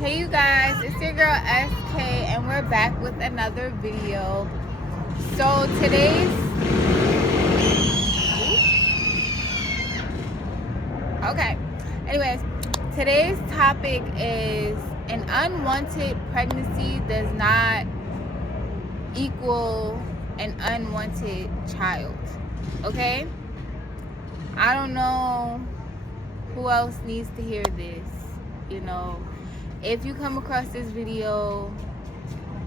Hey you guys, it's your girl SK and we're back with another video. So today's today's topic is an unwanted pregnancy does not equal an unwanted child. Okay? I don't know who else needs to hear this, you know. If you come across this video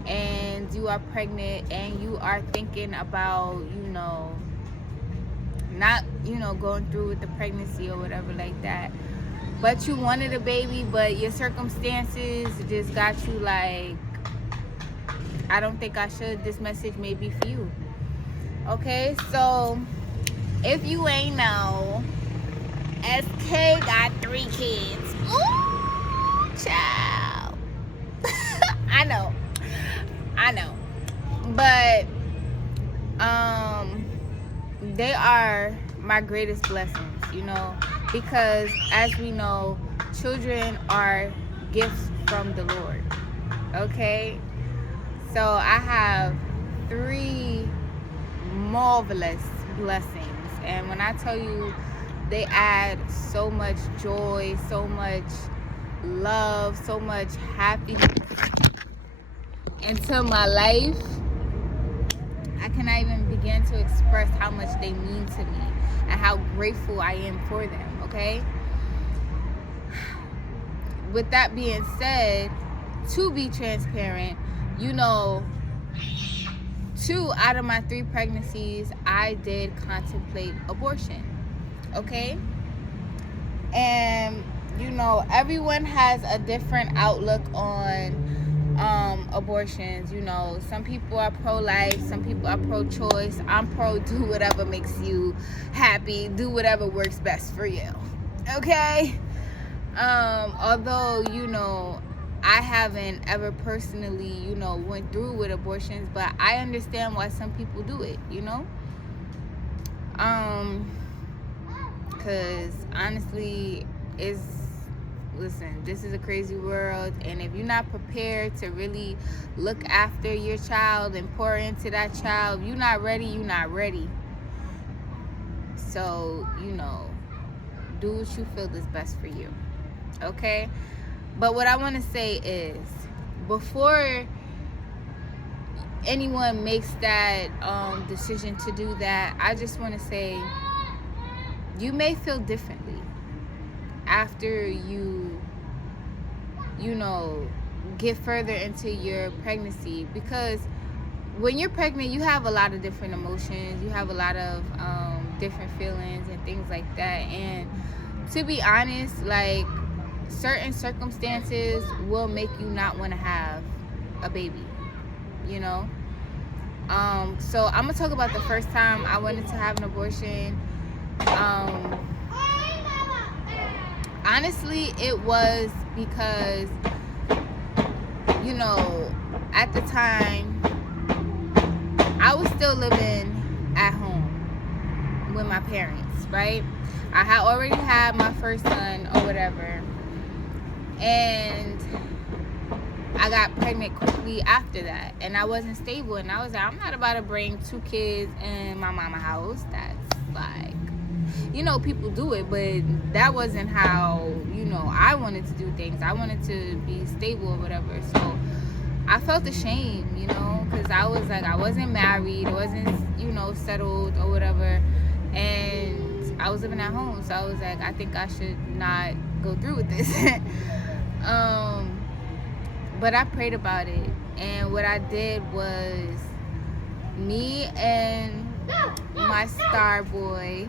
and you are pregnant and you are thinking about, not, going through with the pregnancy or whatever like that, but you wanted a baby, but your circumstances just got you like, I don't think I should, this message may be for you. Okay, so if you ain't know, SK got 3 kids. Ooh, child. I know. But they are my greatest blessings, because as we know, children are gifts from the Lord. Okay? So I have 3 marvelous blessings. And when I tell you, they add so much joy, so much love, so much happiness into my life, I cannot even begin to express how much they mean to me and how grateful I am for them, okay? With that being said, to be transparent, 2 out of my 3 pregnancies, I did contemplate abortion, okay? And, everyone has a different outlook on abortions. Some people are pro-life, some people are pro-choice. I'm pro do whatever makes you happy, do whatever works best for you, okay? Although, I haven't ever personally, went through with abortions, but I understand why some people do it, because honestly, listen, this is a crazy world, and if you're not prepared to really look after your child and pour into that child, you're not ready. So, do what you feel is best for you, okay? But what I want to say is, before anyone makes that decision to do that, I just want to say, you may feel differently after you get further into your pregnancy, because when you're pregnant, you have a lot of different emotions, you have a lot of different feelings and things like that. And to be honest, like, certain circumstances will make you not want to have a baby, so I'm gonna talk about the first time I wanted to have an abortion. Honestly, it was because, at the time, I was still living at home with my parents, right? I had already had my first son or whatever, and I got pregnant quickly after that, and I wasn't stable, and I was like, I'm not about to bring 2 kids in my mama's house. That's like, people do it, but that wasn't how, I wanted to do things. I wanted to be stable or whatever. So I felt ashamed, because I was like, I wasn't married, I wasn't, settled or whatever, and I was living at home. So I was like, I think I should not go through with this. But I prayed about it, and what I did was, me and my star boy,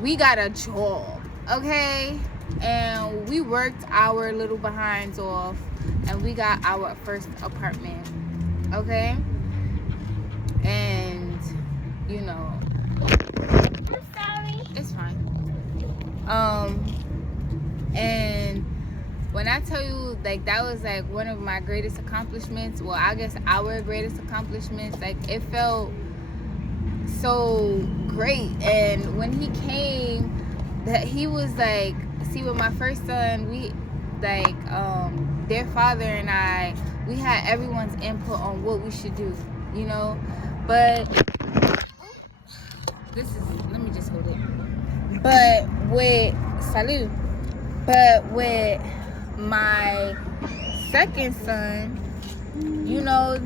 we got a job, okay? And we worked our little behinds off, and we got our first apartment, okay? And, I'm sorry. It's fine. And when I tell you, like, that was, like, one of my greatest accomplishments, well, I guess our greatest accomplishments, like, it felt so great. And when he came, that he was like, see, with my first son, like their father and I, we had everyone's input on what we should do, you know. But this is, let me just hold it. But with my second son, you know,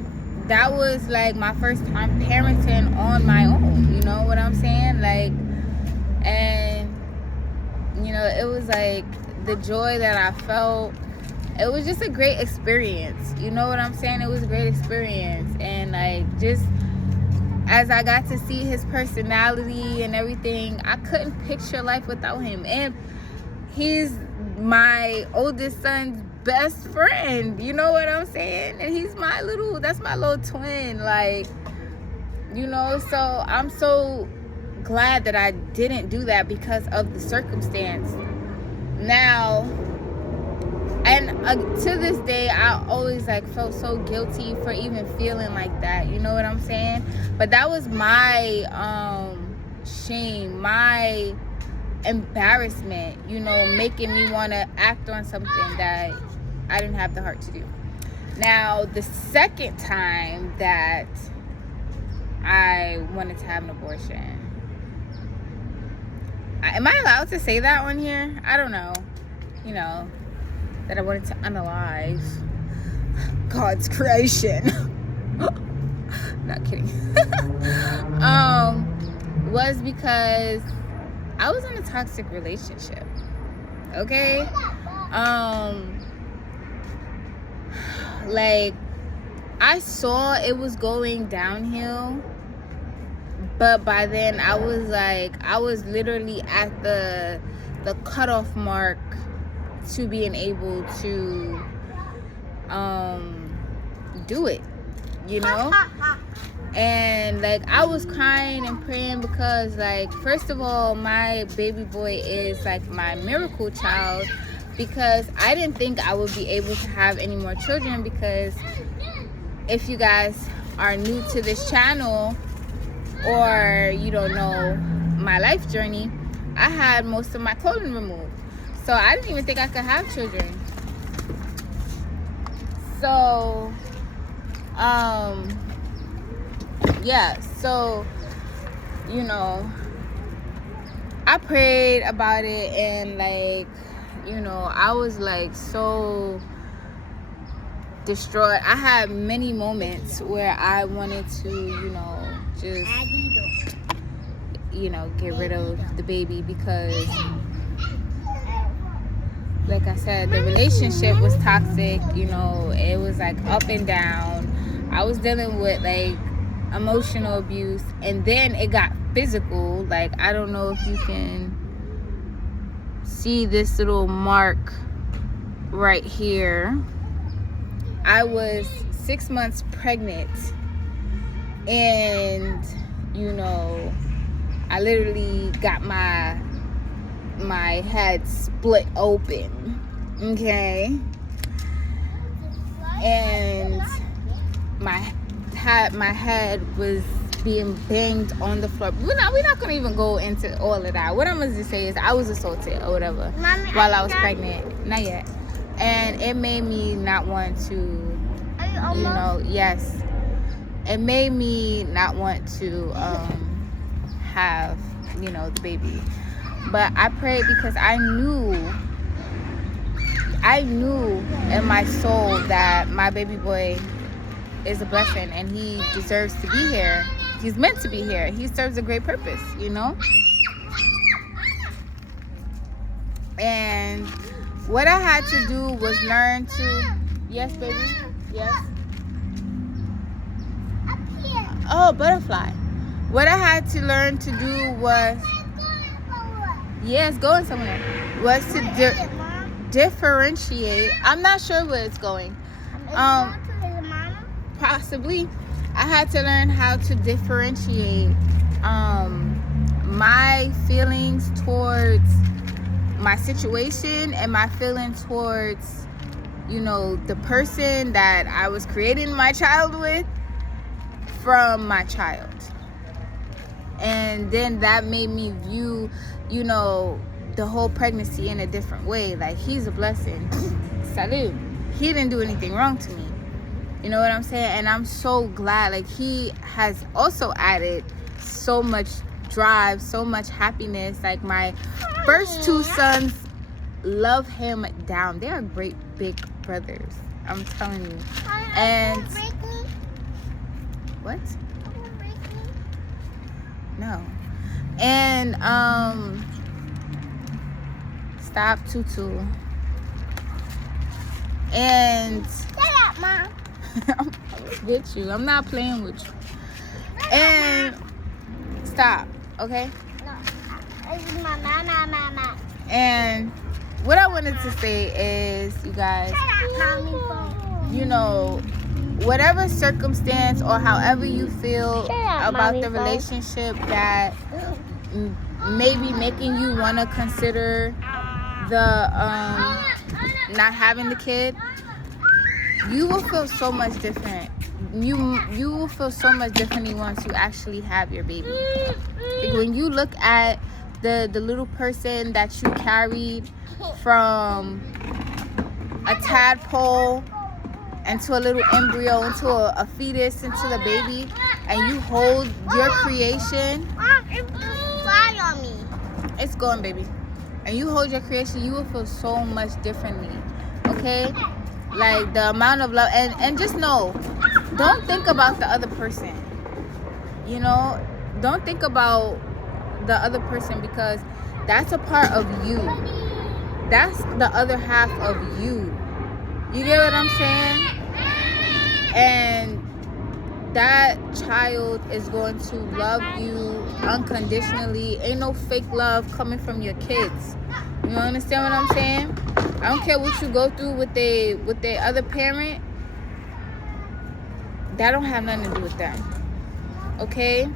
that was like my first time parenting on my own, you know what I'm saying? Like, and you know, it was like the joy that I felt, it was just a great experience, you know what I'm saying? It was a great experience. And like, just as I got to see his personality and everything, I couldn't picture life without him. And he's my oldest son's best friend, you know what I'm saying? And he's my little, that's my little twin, like, you know. So I'm so glad that I didn't do that because of the circumstance. Now, and to this day, I always like felt so guilty for even feeling like that, you know what I'm saying? But that was my shame, my embarrassment, you know, making me want to act on something that I didn't have the heart to do. Now, the second time that I wanted to have an abortion, am I allowed to say that on here? I don't know, you know, that I wanted to unalive God's creation. Not kidding. Was because I was in a toxic relationship. Okay? Like, I saw it was going downhill, but by then I was literally at the cutoff mark to being able to do it, you know. And like, I was crying and praying because, like, first of all, my baby boy is like my miracle child, because I didn't think I would be able to have any more children. Because if you guys are new to this channel or you don't know my life journey, I had most of my colon removed, so I didn't even think I could have children. So yeah, so, you know, I prayed about it, and like, you know, I was like so distraught. I had many moments where I wanted to, you know, just, you know, get rid of the baby, because like I said, the relationship was toxic, you know. It was like up and down. I was dealing with like emotional abuse, and then it got physical. Like, I don't know if you can see this little mark right here. I was 6 months pregnant, and you know, I literally got my head split open, okay, and my head was being banged on the floor. We're not gonna even go into all of that. What I'm gonna just say is I was assaulted or whatever, Mommy, while I was pregnant. Not yet. And it made me not want to, you know, yes, it made me not want to have, you know, the baby. But I prayed because I knew in my soul that my baby boy is a blessing, and he deserves to be here. He's meant to be here. He serves a great purpose, you know. And what I had to do was learn to, yes, baby, yes. Oh, butterfly. What I had to learn to do was, yes, going somewhere, was to differentiate. I'm not sure where it's going. Possibly. I had to learn how to differentiate my feelings towards my situation and my feelings towards, you know, the person that I was creating my child with from my child. And then that made me view, you know, the whole pregnancy in a different way. Like, he's a blessing. Salute. He didn't do anything wrong to me. You know what I'm saying? And I'm so glad. Like, he has also added so much drive, so much happiness. Like, my first 2 sons love him down. They are great big brothers, I'm telling you. And what? No. And stop, Tutu. And shut up, Mom. I'm with you. I'm not playing with you. And stop, okay? No, it's my mama. And what I wanted to say is, you guys, you know, whatever circumstance or however you feel about the relationship that may be making you want to consider the not having the kid, you will feel so much different. You will feel so much differently once you actually have your baby. Like, when you look at the little person that you carried from a tadpole into a little embryo, into a fetus, into the baby, and you hold your creation. Fly on me. It's going, baby. And you hold your creation, you will feel so much differently. Okay? Like, the amount of love. And just know, don't think about the other person. You know? Don't think about the other person, because that's a part of you. That's the other half of you. You get what I'm saying? And that child is going to love you unconditionally. Ain't no fake love coming from your kids. You understand what I'm saying? I don't care what you go through with their other parent. That don't have nothing to do with them. Okay?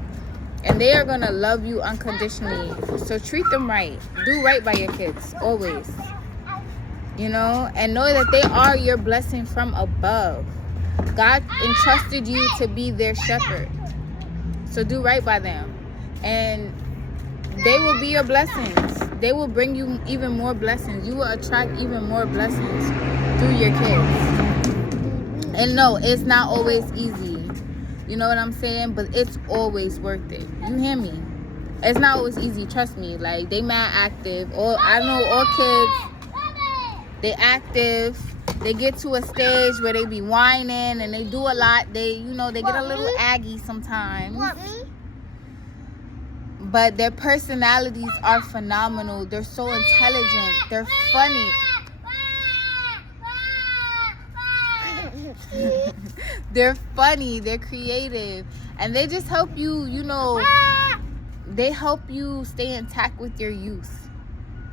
And they are going to love you unconditionally. So treat them right. Do right by your kids. Always. You know? And know that they are your blessing from above. God entrusted you to be their shepherd. So do right by them. And they will be your blessings. They will bring you even more blessings. You will attract even more blessings through your kids. And no, it's not always easy. You know what I'm saying? But it's always worth it. You hear me? It's not always easy. Trust me. Like, they mad active. I know all kids, they active. They get to a stage where they be whining and they do a lot. They, you know, they get a little aggy sometimes. But their personalities are phenomenal. They're so intelligent. They're funny. They're funny. They're creative. And they just help you, you know, they help you stay intact with your youth.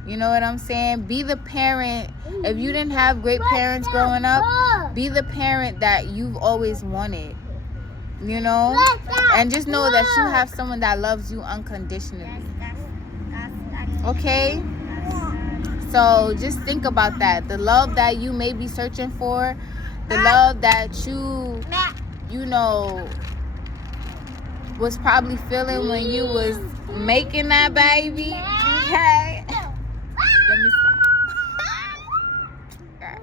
You know what I'm saying? Be the parent. If you didn't have great parents growing up, be the parent that you've always wanted. You know? And just know that you have someone that loves you unconditionally. Okay? So just think about that. The love that you may be searching for, the love that you know, was probably feeling when you was making that baby. Okay? Let me stop.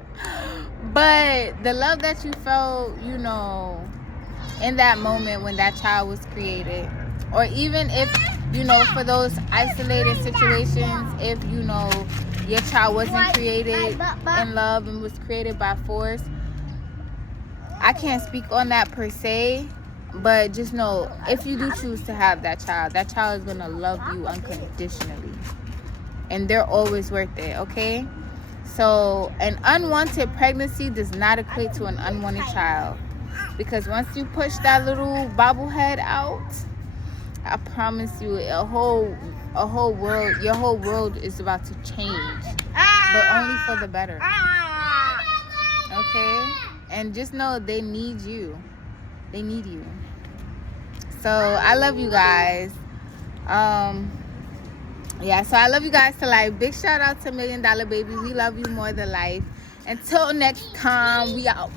But the love that you felt, you know, in that moment when that child was created, or even if, you know, for those isolated situations, if, you know, your child wasn't created in love and was created by force, I can't speak on that per se, but just know, if you do choose to have that child is going to love you unconditionally. And they're always worth it, okay? So an unwanted pregnancy does not equate to an unwanted child. Because once you push that little bobblehead out, I promise you, your whole world is about to change. But only for the better. Okay? And just know they need you. They need you. So I love you guys. Yeah, so I love you guys to life. Big shout out to $1 Million Baby. We love you more than life. Until next time, we out.